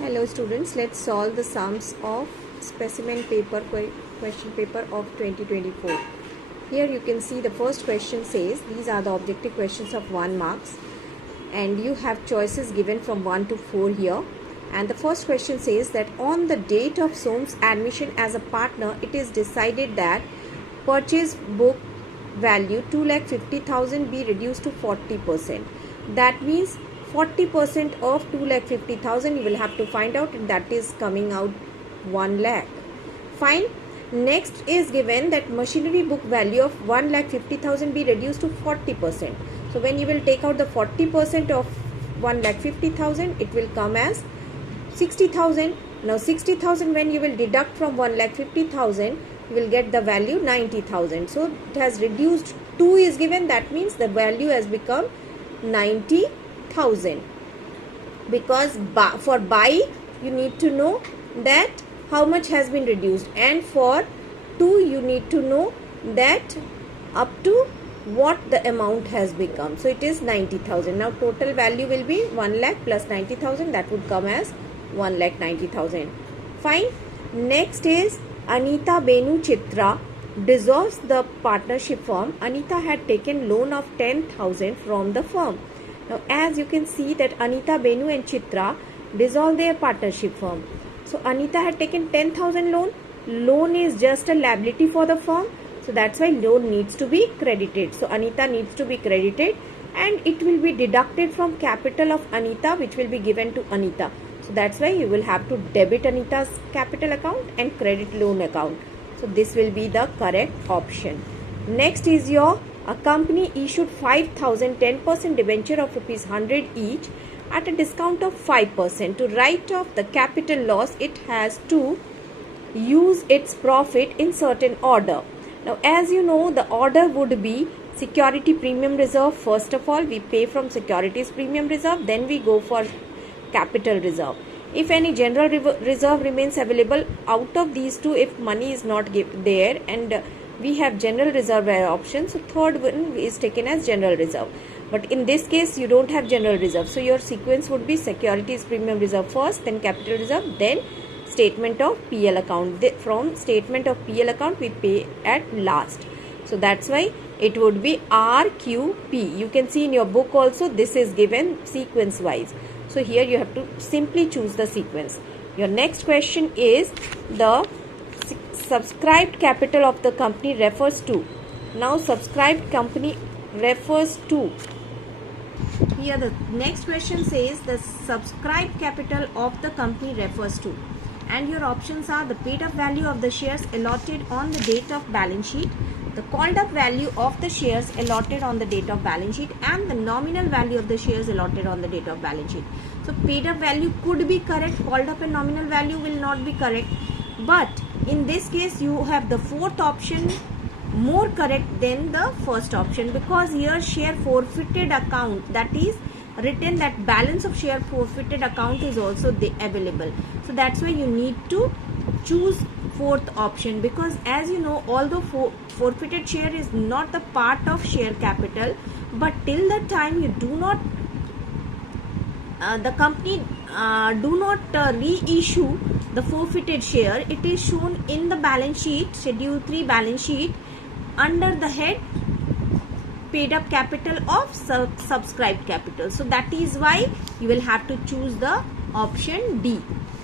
Hello students, let's solve the sums of specimen paper question paper of 2024. Here you can see the first question says these are the objective questions of 1 marks and you have choices given from 1 to 4 here. And the first question says that on the date of Som's admission as a partner, it is decided that purchase book value 2,50,000 be reduced to 40%. That means 40% of 2,50,000 you will have to find out, and that is coming out 1 lakh. Fine. Next is given that machinery book value of 1,50,000 be reduced to 40%. So when you will take out the 40% of 1,50,000, it will come as 60,000. Now 60,000 when you will deduct from 1,50,000, you will get the value 90,000. So it has reduced. 2 is given, that means the value has become 90,000. Because for buy you need to know that how much has been reduced, and for 2 you need to know that up to what the amount has become. So it is 90,000. Now total value will be 1 lakh plus 90,000, that would come as 1,90,000. Fine. Next is Anita Benu Chitra dissolves the partnership firm. Anita had taken loan of 10,000 from the firm. Now as you can see that Anita Benu and Chitra dissolve their partnership firm. So Anita had taken 10,000 loan. Loan is just a liability for the firm. So that's why loan needs to be credited. So Anita needs to be credited and it will be deducted from capital of Anita, which will be given to Anita. So that's why you will have to debit Anita's capital account and credit loan account. So this will be the correct option. Next is a company issued 5,000 10% debenture of rupees 100 each at a discount of 5%. To write off the capital loss, it has to use its profit in certain order. Now as you know, the order would be security premium reserve. First of all, we pay from securities premium reserve, then we go for capital reserve. If any general reserve remains available out of these two, if money is not there and we have general reserve option, so third one is taken as general reserve. But in this case you don't have general reserve, so your sequence would be securities premium reserve first, then capital reserve, then statement of PL account. From statement of PL account we pay at last. So that's why it would be RQP. You can see in your book also this is given sequence wise. So here you have to simply choose the sequence. Your next question is the subscribed capital of the company refers to. Now subscribed company refers to. Here the next question says the subscribed capital of the company refers to. And your options are the paid up value of the shares allotted on the date of balance sheet, the called up value of the shares allotted on the date of balance sheet, and the nominal value of the shares allotted on the date of balance sheet. So paid up value could be correct, called up and nominal value will not be correct. But in this case you have the fourth option more correct than the first option, because here share forfeited account, that is written that balance of share forfeited account is also available. So that's why you need to choose fourth option, because as you know, although forfeited share is not the part of share capital, but till the time you do not the company do not reissue the forfeited share, it is shown in the balance sheet, schedule 3 balance sheet, under the head paid up capital of subscribed capital. So that is why you will have to choose the option D,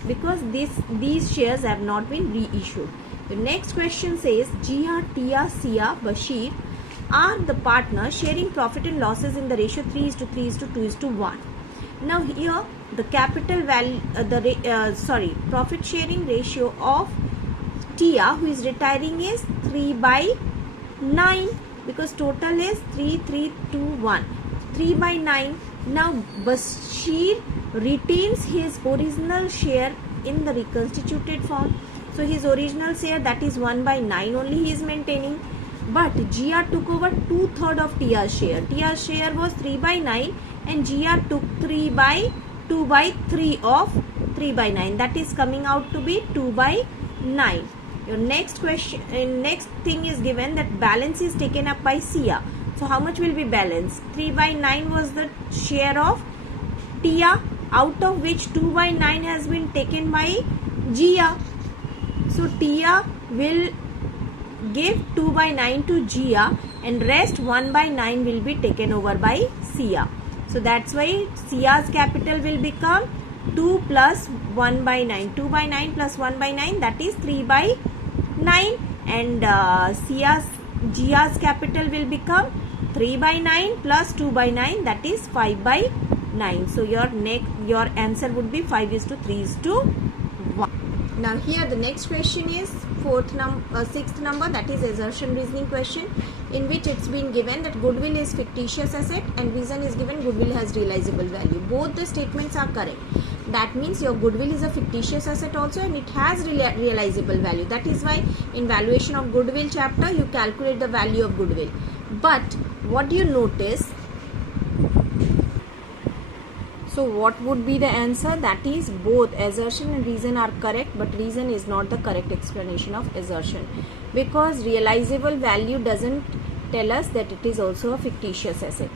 because these shares have not been reissued. The next question says Jia, Tia, Sia, Bashir are the partners sharing profit and losses in the ratio 3:3:2:1. Now here the capital value profit sharing ratio of Tia, who is retiring, is 3/9, because total is 3:3:2:1, 3/9. Now Bashir retains his original share in the reconstituted form. So his original share, that is 1/9 only he is maintaining. But Jia took over 2/3 of Tia's share. Tia's share was 3/9 and Jia took 2/3 of 3/9. That is coming out to be 2/9. Your next question, next thing is given that balance is taken up by Sia. So how much will be balance? 3/9 was the share of Tia out of which 2 by 9 has been taken by Gia. So Tia will give 2 by 9 to Gia and rest 1 by 9 will be taken over by Sia. So that's why Sia's capital will become 2 plus 1 by 9. 2 by 9 plus 1 by 9, that is 3 by 9, and Gia's capital will become 3 by 9 plus 2 by 9, that is 5 by 9. So your answer would be 5:3:1. Now here the next question is sixth number, that is assertion reasoning question, in which it's been given that goodwill is fictitious asset and reason is given goodwill has realizable value. Both the statements are correct. That means your goodwill is a fictitious asset also and it has realizable value. That is why in valuation of goodwill chapter you calculate the value of goodwill. But what do you notice? So what would be the answer? That is both assertion and reason are correct, but reason is not the correct explanation of assertion, because realizable value doesn't tell us that it is also a fictitious asset.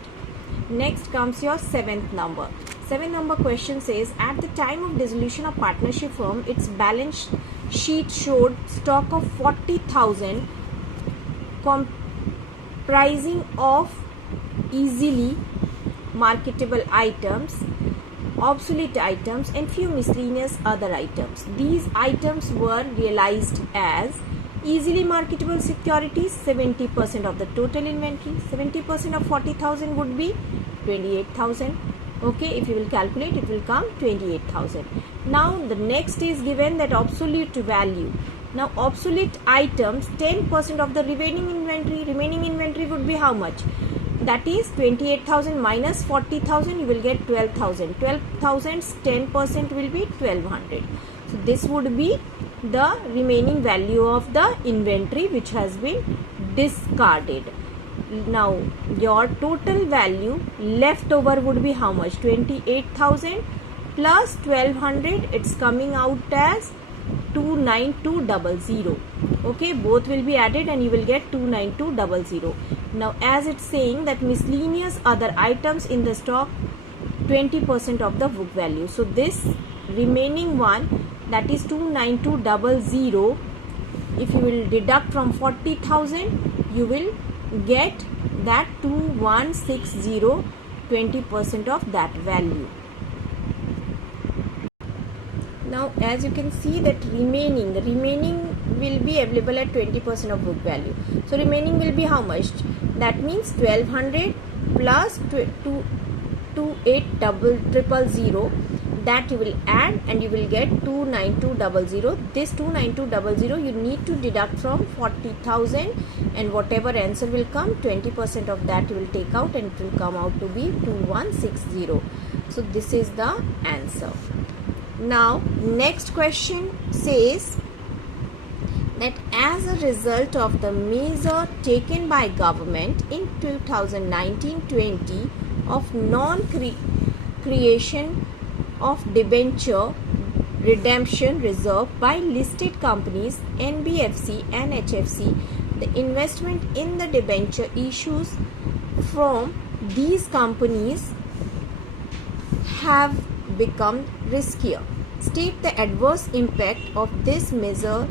Next comes your seventh number. Seventh number question says, at the time of dissolution of partnership firm, its balance sheet showed stock of 40,000 comprising of easily marketable items, obsolete items and few miscellaneous other items. These items were realized as easily marketable securities, 70% of the total inventory. 70% of 40,000 would be 28,000. Okay, if you will calculate, it will come 28,000. Now the next is given that obsolete value. Now obsolete items, 10% of the remaining inventory. Remaining inventory would be how much? That is 28,000 minus 40,000, you will get 12,000. 12,000's 10% will be 1,200. So this would be the remaining value of the inventory which has been discarded. Now your total value left over would be how much? 28,000 plus 1,200, it's coming out as 29200. Okay, both will be added and you will get 29200. Now as it's saying that miscellaneous other items in the stock 20% of the book value. So this remaining one, that is 29200, if you will deduct from 40,000, you will get that 2160, 20% of that value. Now as you can see that remaining will be available at 20% of book value. So remaining will be how much? That means 1,200 plus 228,000, that you will add and you will get 29200. This 29200 you need to deduct from 40,000 and whatever answer will come, 20% of that you will take out and it will come out to be 2160. So this is the answer. Now next question says that as a result of the measure taken by government in 2019-20 of non-creation of debenture redemption reserve by listed companies NBFC and HFC, the investment in the debenture issues from these companies have become riskier. State the adverse impact of this measure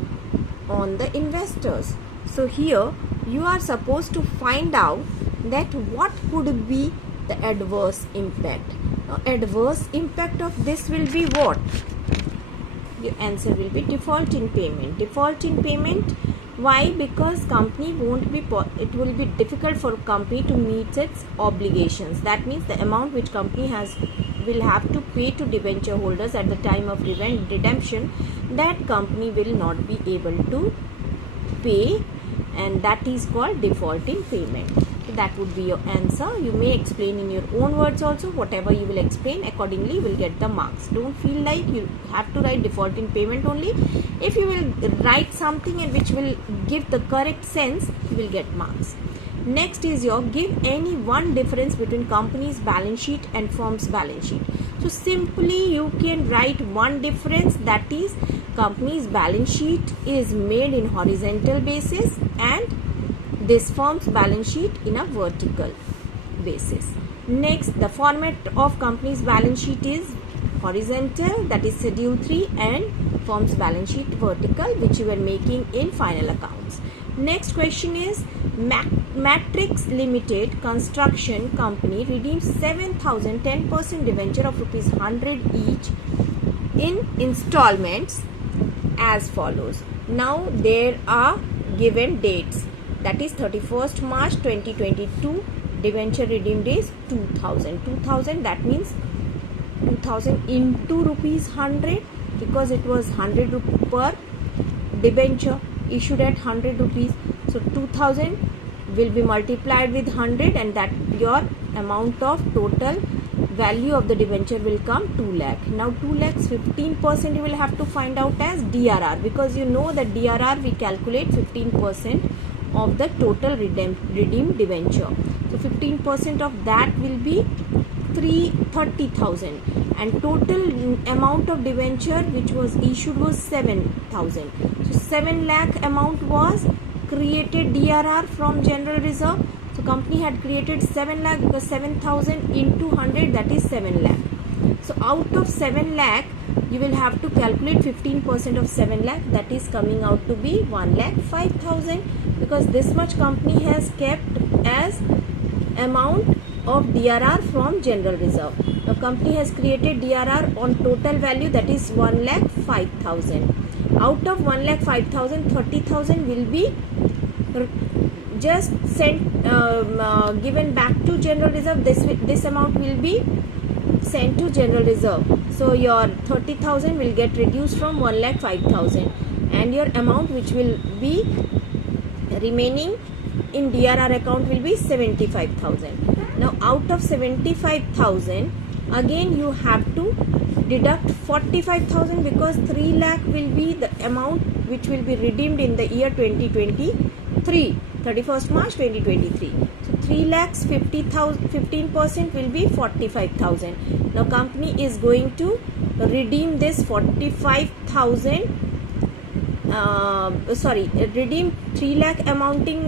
on the investors. So here you are supposed to find out that what could be the adverse impact. Now adverse impact of this will be what? Your answer will be default in payment. Default in payment. Why? Because company won't be, it will be difficult for company to meet its obligations. That means the amount which company will have to pay to debenture holders at the time of redemption, that company will not be able to pay, and that is called default in payment. So that would be your answer. You may explain in your own words also. Whatever you will explain, accordingly you will get the marks. Don't feel like you have to write default in payment only. If you will write something and which will give the correct sense, you will get marks. Next is your give any one difference between company's balance sheet and firm's balance sheet. So simply you can write one difference, that is company's balance sheet is made in horizontal basis and this firm's balance sheet in a vertical basis. Next, the format of company's balance sheet is horizontal, that is schedule 3, and forms balance sheet vertical, which you were making in final accounts. Next question is Matrix Limited Construction Company redeemed 7,000 10% debenture of rupees 100 each in installments as follows. Now there are given dates, that is 31st March 2022, debenture redeemed is 2000, that means 2000 into rupees 100, because it was 100 rupee per debenture issued at 100 rupees. So 2000 will be multiplied with 100, and that your amount of total value of the debenture will come 2 lakh. Now 2 lakhs 15% you will have to find out as DRR, because you know that DRR we calculate 15% of the total redeemed debenture. So 15% of that will be 30,000, and total amount of debenture which was issued was 7,000. So 7 lakh amount was created DRR from general reserve. So company had created 7 lakh because 7,000 into 100, that is 7 lakh. So out of 7 lakh you will have to calculate 15% of 7 lakh, that is coming out to be 1,05,000, because this much company has kept as amount of DRR from general reserve. Now company has created DRR on total value, that is 1,05,000. Out of 1,05,000, 30,000 will be just sent given back to general reserve. This amount will be sent to general reserve. So your 30,000 will get reduced from 1,05,000, and your amount which will be remaining in DRR account will be 75,000. Now out of 75,000, again you have to deduct 45,000, because 3 lakh will be the amount which will be redeemed in the year 2023, 31st March 2023. So 3 lakhs 15% will be 45,000. Now company is going to redeem this 45,000, redeem 3 lakh amounting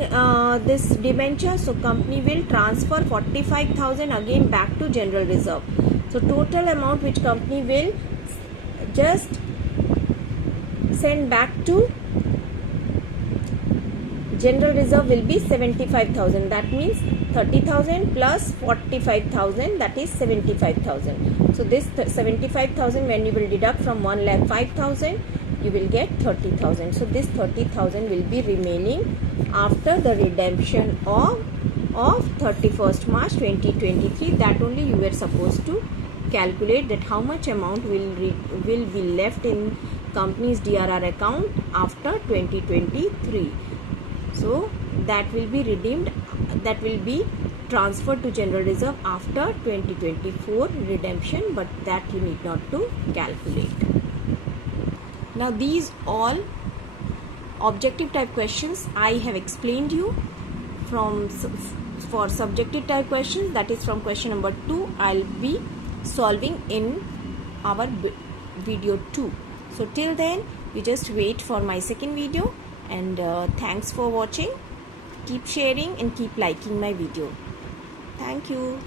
this debenture. So company will transfer 45,000 again back to general reserve. So total amount which company will just send back to general reserve will be 75,000. That means 30,000 plus 45,000, that is 75,000. So this 75,000, when you will deduct from 1,05,000, you will get 30,000. So this 30,000 will be remaining after the redemption of 31st March 2023. That only you were supposed to calculate, that how much amount will be left in company's DRR account after 2023. So that will be redeemed, that will be transferred to general reserve after 2024 redemption, but that you need not to calculate. Now these all objective type questions I have explained you. For subjective type questions, that is from question number 2, I'll be solving in our video 2. So till then you just wait for my second video, and thanks for watching. Keep sharing and keep liking my video. Thank you.